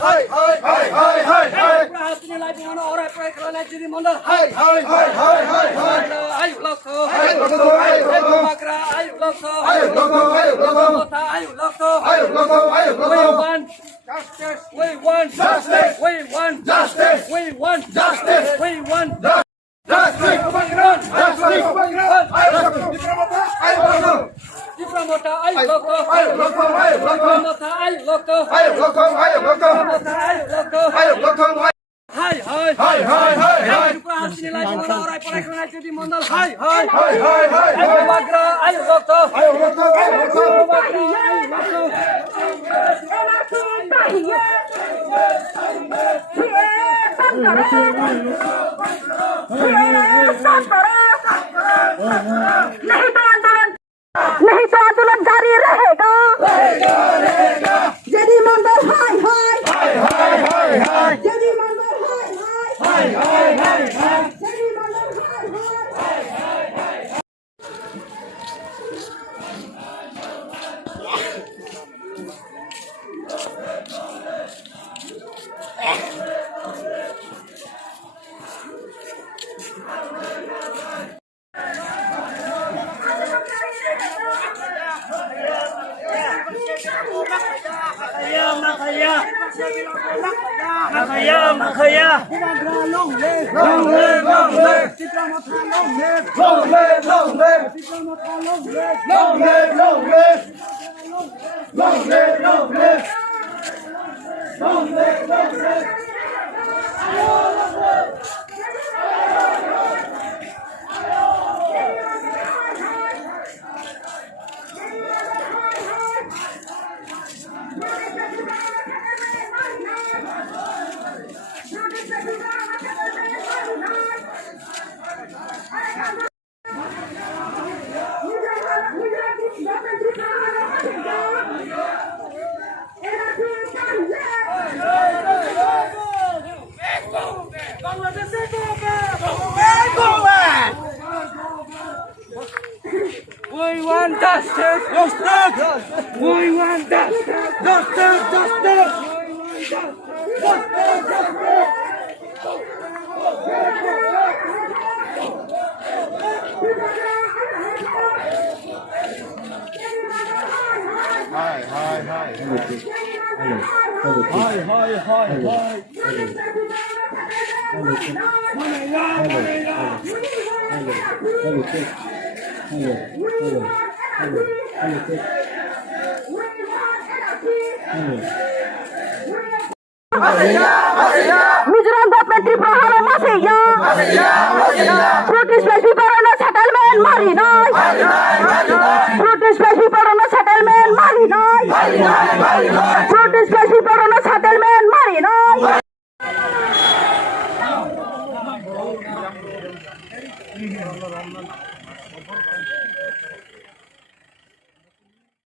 Hai hai hai hai hai hai. Ini lagi mana orang proyek lain jadi Mondal. Hai hai hai hai hai hai. Ayo lokto. Ayo lokto. Ayo makra. Ayo lokto. Ayo lokto. Ayo lokto. Ayo lokto. Ayo lokto. Ayo lokto. We want justice. We want justice. We want justice. We want justice. Justice. Justice. Ayo lokto. Tipra mota, ayo lokto. Ayo lokto. Ayo lokto. Mota, ayo lokto. Ayo lokto. Ayo lokto. Mota, ayo lokto. Ayo lokto. Hai hai hai hai hai hai. Sini lagi mana orang proyek lain jadi Mondal. Hai hai hai hai hai. Ayo makra, ayo lokto. Ayo lokto. Ayo lokto. Makra, ayo lokto. नहीं तो आंदोलन जारी रहेगा यदि मंडल हाय हाय हाय हाय हाय यदि मंडल हाय हाय हाय हाय हाय यदि मंडल हाय हाय Makaya. Long live, long live. Tipra Mothani, long live. Long live, long live. Tipra Mothani, long live. Long live, long live. Long live, long live. Long live, long live. We want justice. Justice. We want justice. Justice. Justice. Justice. Hi, hi, hi. Hi, hi, hi, hi. Mizoram government Tripura हालाव मासैया protest people on a settlement marinai protest people on a settlement marinai protest people on a settlement marinai